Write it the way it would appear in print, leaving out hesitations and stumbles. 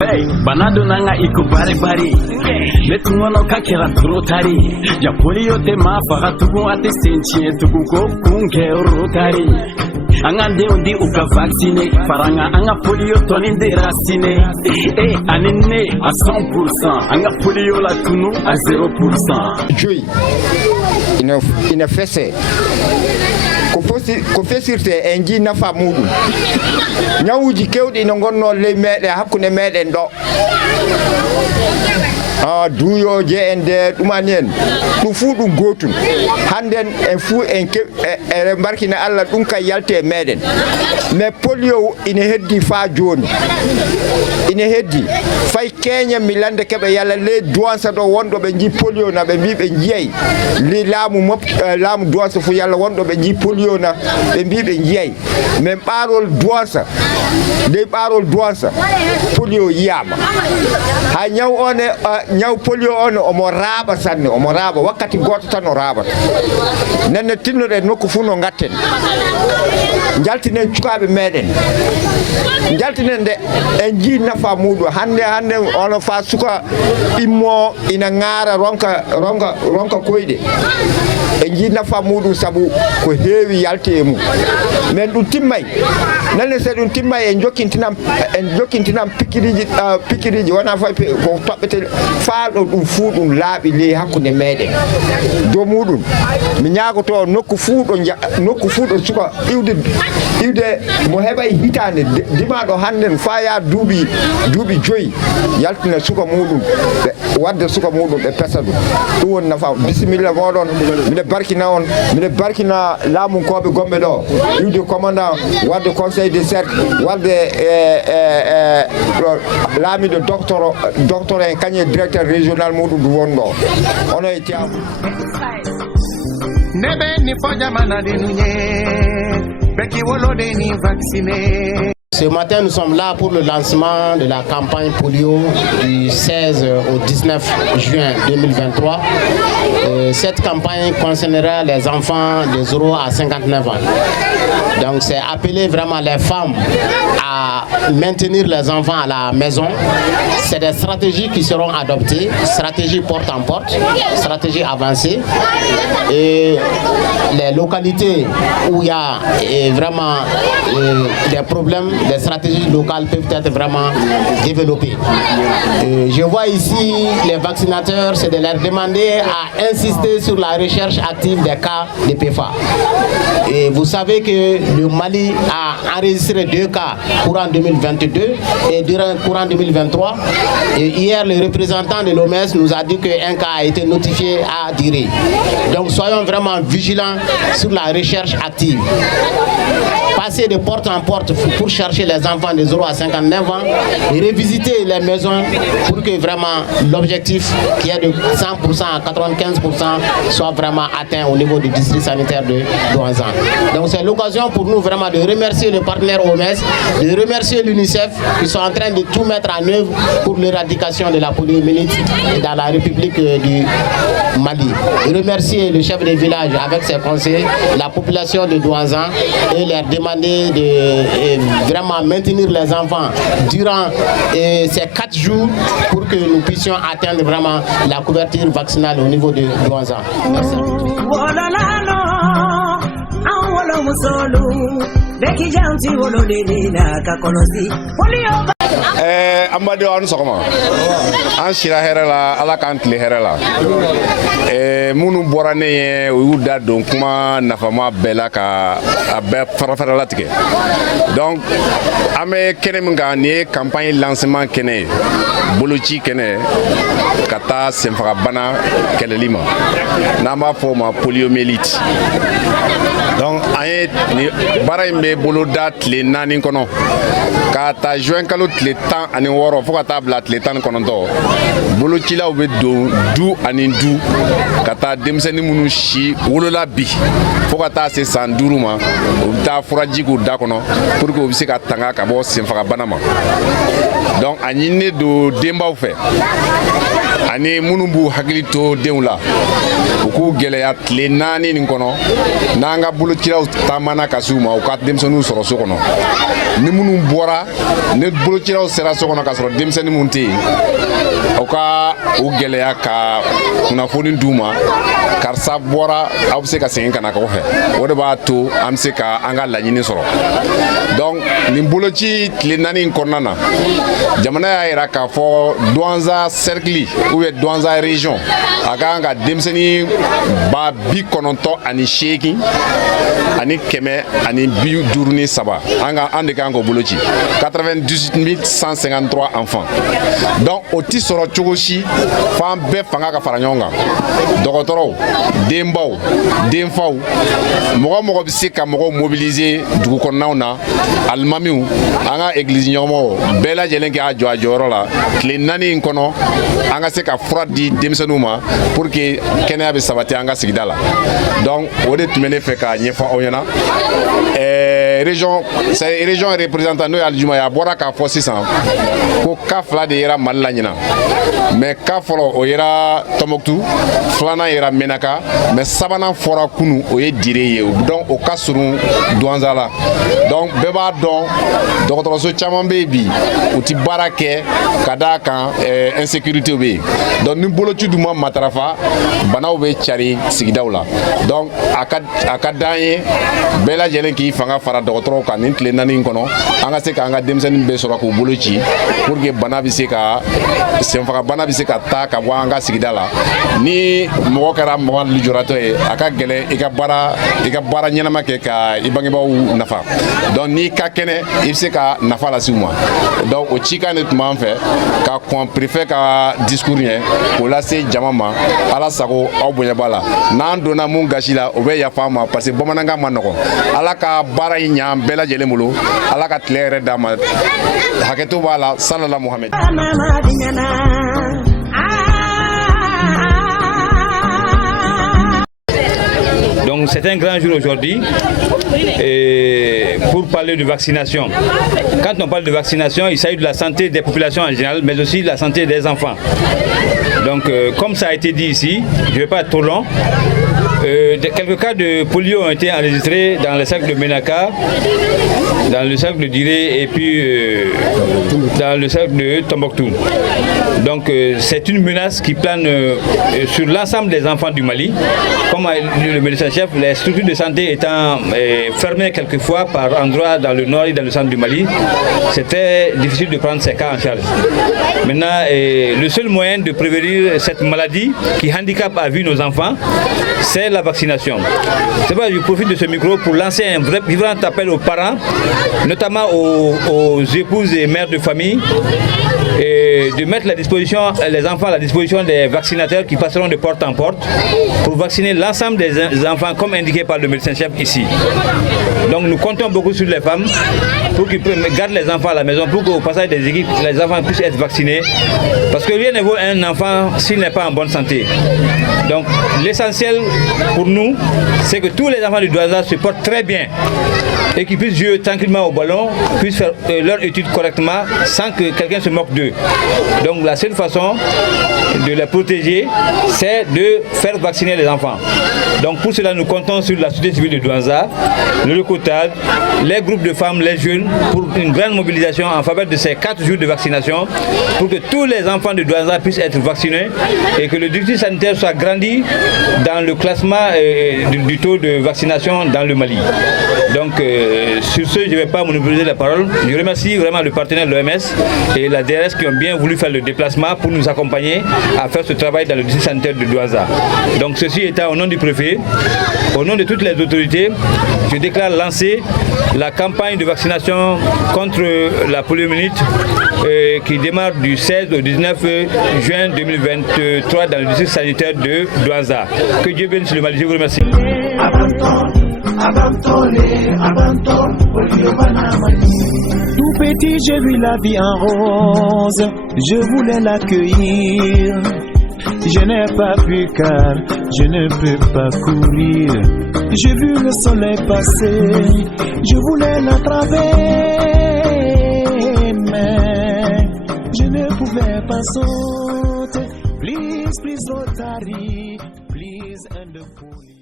Hey, banado nanga iko bari bari. Letungono kakera trotari. Ya polio te mafa tugu ate senchie tugu ko kunke rotari. Anga undi uka vaccine. Faranga anga polio toninde racine. Anene à 100%. Anga polio la tunu à 0%. Joy. Ina fese. Ko fesirte en ji nafa muɗum nyawuji kewɗi no gonno ley meɗen hakkunde meɗen ɗo duyoje en de ɗumani en ɗum fuu ɗum gotum hannden en fuu en barkina Allah ɗum ka yalte meɗen mais polio ina heddi fa joni ina heddi fay keña mi lande keɓe yalla ley douansa ɗo wonɗo ɓe ji polio na ɓe mbi ɓe jiyay li laamu douansa fu yalla wonɗo ɓe ji polio na ɓe mbi ɓe jiyay mais ɓaarol douansa dey ɓaarol douansa polio yiyama ha ñaw one ñaw polio on omo raaɓa sanne omo raaɓa wakkati goto tan o raaɓata nenne tinnoɗen nokku fu no gatten jaltinen cukaɓe meɗen jaltinen de en ji nafa muɗum hande ono fa suka immo ina ngara ronka koyɗe en ji nafa muɗum saabu ko heewi yalte e mum men ɗum timmay nane se ɗum timmay en jokkintinam pikiriji wona fay ko toɓɓete faaɗo ɗum fuu ɗum laaɓi ley hakkude meɗen do muɗum mi ñaagoto nokku fuu ɗo suka iwde mo heɓay hitande dimaɗo hannden fa ya duuɓi 5 yaltina suka muɗum wadde suka muɗum ɓe pesa ɗum woni nafa bisimilla moɗon mine barkina on mine barkina laamunkoɓe gomɓe ɗo iwde commandant wadde conseil de cercle wadde laamiɗo docteur en kañe directeur régional muɗum ɗum wonɗo ono e tiamu nebe ni fojamana de nunye beki wolode ni vacciné. Ce matin, nous sommes là pour le lancement de la campagne polio du 16 au 19 juin 2023. Cette campagne concernera les enfants de 0 à 59 ans. Donc c'est appeler vraiment les femmes à maintenir les enfants à la maison. C'est des stratégies qui seront adoptées, stratégies porte en porte, stratégies avancées. Et les localités où il y a vraiment des problèmes, des stratégies locales peuvent être vraiment développées. Je vois ici les vaccinateurs, c'est de leur demander à insister sur la recherche active des cas de PFA. Et vous savez que le Mali a enregistré 2 cas courant 2022 et durant courant 2023. Et hier, le représentant de l'OMS nous a dit qu'un cas a été notifié à Diré. Donc soyons vraiment vigilants sur la recherche active. Passer de porte en porte pour chercher les enfants de 0 à 59 ans et revisiter les maisons pour que vraiment l'objectif qui est de 100% à 95% soit vraiment atteint au niveau du district sanitaire de Douanzan. Donc c'est l'occasion pour nous vraiment de remercier le partenaire OMS, de remercier l'UNICEF qui sont en train de tout mettre en œuvre pour l'éradication de la poliomyélite dans la République du Mali. Et remercier le chef de village avec ses conseillers, la population de Douanzan et leur demander de vraiment maintenir les enfants durant ces 4 jours pour que nous puissions atteindre vraiment la couverture vaccinale au niveau de Douanzan. Merci. Amadi an sɔgɔma an sira hɛrɛ la ala k'an tile hɛrɛ la minnu bɔra ne ye u y'u da don kuma nafama bɛɛ la ka a bɛɛ fara latigɛ donc an bɛ kɛnɛ min kan nin ye campagne lancement kɛnɛ ye boloci kɛnɛ ka taa senfagabana kɛlɛli ma n'an b'a fɔ o ma poliomyélite donc an ye baara in bɛ bolo da tile 4 kɔnɔ ka taa juin kalo tile 16 fo ka taa bila tile 19 bolocilaw bɛ don du ani du ka taa denmisɛnnin minnu si wolola bi fo ka taa se san 5 ma u bɛ taa furaji k'u da kɔnɔ pour que u bɛ se ka tanga ka bɔ senfagabana ma donc a ɲininen don denbaw fɛ ani minnu b'u hakili to denw la u k'u gɛlɛya tile 4 nin kɔnɔ n'an ka bolocilaw taamana ka s'u ma u ka denmisɛnninw sɔrɔ so kɔnɔ ni minnu bɔra ni bolocilaw sera so kɔnɔ ka sɔrɔ denmisɛnnin minnu tɛ yen aw ka u gɛlɛya ka kunnafoni d'u ma karisa bɔra aw bɛ se ka segin ka na k'aw fɛ o de b'a to an bɛ se ka an ka laɲini sɔrɔ donc nin boloci tile 4 in kɔnɔna na jamana y'a jira k'a fɔ Douentza cercle ou bien Douentza région a kan ka denmisɛnnin 98 ani 153 an de kan k'o boloci 98 153 enfants donc o ti sɔrɔ cogo si f'an bɛɛ fanga ka fara ɲɔgɔn kan dɔgɔtɔrɔw denbaw denfaw mɔgɔ mɔgɔ bɛ se ka mɔgɔw mobiliser dugu kɔnɔnaw na alimamiw an ka église ɲɛmɔgɔw bɛɛ lajɛlen k'a jɔ a jɔyɔrɔ la tile 4 in kɔnɔ an ka se ka fura di denmisɛnninw ma pour que kɛnɛya bɛ sabati an ka sigida la donc o de tun bɛ ne fɛ k'a ɲɛfɔ aw ɲɛna région représentant n'o ye Alijuma ye a bɔra k'a fɔ sisan ko cas 2 de yera Mali la ɲinan mais cas fɔlɔ o yera Tɔnbɔkutu filanan yera Menaka mais sabanan fɔra kunu o ye Dire ye donc o ka surun Douentza la donc bɛɛ b'a dɔn dɔgɔtɔrɔso caman bɛ yen bi u ti baara kɛ ka d'a kan insécurité bɛ yen donc ni boloci dun ma matarafa banaw bɛ cari sigidaw la donc a ka d'an ye bɛɛ lajɛlen k'i fanga fara dɔgɔtɔrɔw kan nin tile 4 in kɔnɔ an ka se k'an ka denmisɛnnin bɛɛ sɔrɔ k'u bolo ci pour que bana bɛ se ka senfagabana bɛ se ka taa ka bɔ an ka sigida la ni mɔgɔ kɛra mɔgɔ lujuratɔ ye a ka gɛlɛn i ka baara ɲɛnama kɛ ka i bangebaaw nafa donc n'i ka kɛnɛ i bɛ se ka nafa lase u ma donc o cikan de tun b'an fɛ ka kɔn préfet ka discours ɲɛ k'o lase jama ma ala sago aw bonya b'a la n'an donna mun gasi la o bɛ yafa an ma parce que bamanankan ma nɔgɔn ala ka baara in ɲɛ an bɛɛ lajɛlen bolo ala ka tile yɛrɛ d'an ma hakɛto b'a la salala Muhamɛdi. Donc c'est un grand jour aujourd'hui pour parler de vaccination. Quand on parle de vaccination, il s'agit de la santé des populations en général, mais aussi de la santé des enfants. Donc comme ça a été dit ici, je ne vais pas être trop long. Quelques cas de polio ont été enregistrés dans le cercle de Menaka, dans le cercle de Dire et puis dans le cercle de Tɔnbɔkutu. Donc c'est une menace qui plane sur l'ensemble des enfants du Mali. Comme le médecin-chef, les structures de santé étant fermées quelquefois par endroits dans le nord et dans le centre du Mali, c'était difficile de prendre ces cas en charge. Maintenant, le seul moyen de prévenir cette maladie qui handicape à vie nos enfants, c'est la vaccination. C'est pourquoi je profite de ce micro pour lancer un vrai vibrant appel aux parents, notamment aux épouses et mères de famille, et de mettre les enfants à la disposition des vaccinateurs qui passeront de porte en porte pour vacciner l'ensemble des enfants comme indiqué par le médecin-chef ici. Donc nous comptons beaucoup sur les femmes pour qu'ils gardent les enfants à la maison, pour qu'au passage des équipes, les enfants puissent être vaccinés. Parce que rien ne vaut un enfant s'il n'est pas en bonne santé. Donc l'essentiel pour nous, c'est que tous les enfants du Douentza se portent très bien et qu'ils puissent jouer tranquillement au ballon, puissent faire leur étude correctement sans que quelqu'un se moque d'eux. Donc la seule façon de les protéger, c'est de faire vacciner les enfants. Donc pour cela, nous comptons sur la société civile de Douentza, le Locotad, les groupes de femmes, les jeunes, pour une grande mobilisation en faveur de ces 4 jours de vaccination, pour que tous les enfants de Douentza puissent être vaccinés et que le district sanitaire soit grandi dans le classement du taux de vaccination dans le Mali. Donc sur ce, je ne vais pas monopoliser la parole. Je remercie vraiment le partenaire de l'OMS et la DRS qui ont bien voulu faire le déplacement pour nous accompagner à faire ce travail dans le district sanitaire de Douentza. Donc ceci étant au nom du préfet, au nom de toutes les autorités, je déclare lancer la campagne de vaccination contre la poliomyélite qui démarre du 16 au 19 juin 2023 dans le district sanitaire de Douentza. Que Dieu bénisse le Mali. Je vous remercie. Tout petit, j'ai vu la vie en rose, je voulais l'accueillir. Je n'ai pas pu car je ne peux pas courir. J'ai vu le soleil passer, je voulais l'attraper, mais je ne pouvais pas sauter. Please, please, Rotary. please and the police.